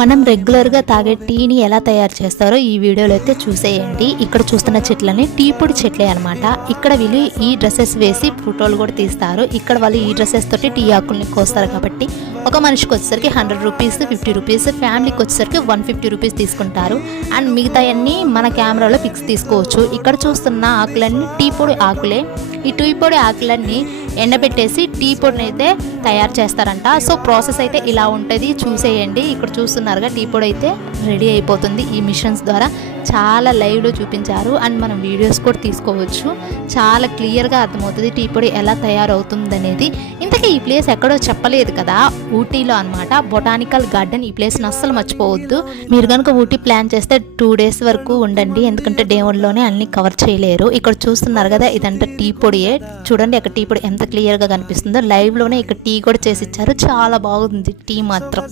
మనం రెగ్యులర్ గా తాగే టీని ఎలా తయారు చేస్తారో ఈ వీడియోలో అయితే చూసేయండి. ఇక్కడ చూస్తున్న చెట్లని టీ పొడి చెట్లే అనమాట. ఇక్కడ వీళ్ళు ఈ డ్రెస్సెస్ వేసి ఫోటోలు కూడా తీస్తారు. ఇక్కడ వాళ్ళు ఈ డ్రెస్సెస్ తోటి టీ ఆకుల్ని కోస్తారు కాబట్టి ఒక మనిషికి వచ్చేసరికి 100 రూపీస్, 50 రూపీస్, ఫ్యామిలీకి వచ్చేసరికి 150 రూపీస్ తీసుకుంటారు. అండ్ మిగతా అన్ని మన కెమెరాలో పిక్స్ తీసుకోవచ్చు. ఇక్కడ చూస్తున్న ఆకులన్నీ టీ పొడి ఆకులే. ఈ టీ పొడి ఆకులన్నీ ఎండబెట్టేసి టీ పొడిని అయితే తయారు చేస్తారంట. సో ప్రాసెస్ అయితే ఇలా ఉంటుంది, చూసేయండి. ఇక్కడ చూస్తున్నారుగా టీ పొడి అయితే రెడీ అయిపోతుంది ఈ మిషన్స్ ద్వారా. చాలా లైవ్లో చూపించారు అండ్ మనం వీడియోస్ కూడా తీసుకోవచ్చు. చాలా క్లియర్గా అర్థమవుతుంది టీ పొడి ఎలా తయారవుతుంది అనేది. ఇంతకీ ఈ ప్లేస్ ఎక్కడో చెప్పలేదు కదా, ఊటీలో అనమాట. Botanical garden. ఈ ప్లేస్ని అస్సలు మర్చిపోవద్దు. మీరు కనుక ఊటీ ప్లాన్ చేస్తే 2 days వరకు ఉండండి, ఎందుకంటే డే 1లోనే అన్ని కవర్ చేయలేరు. ఇక్కడ చూస్తున్నారు కదా, ఇదంతా టీ పొడియే. చూడండి అక్కడ టీ పొడి ఎంత క్లియర్గా కనిపిస్తుందో. లైవ్లోనే ఇక్కడ టీ కూడా చేసి ఇచ్చారు. చాలా బాగుంది టీ మాత్రం.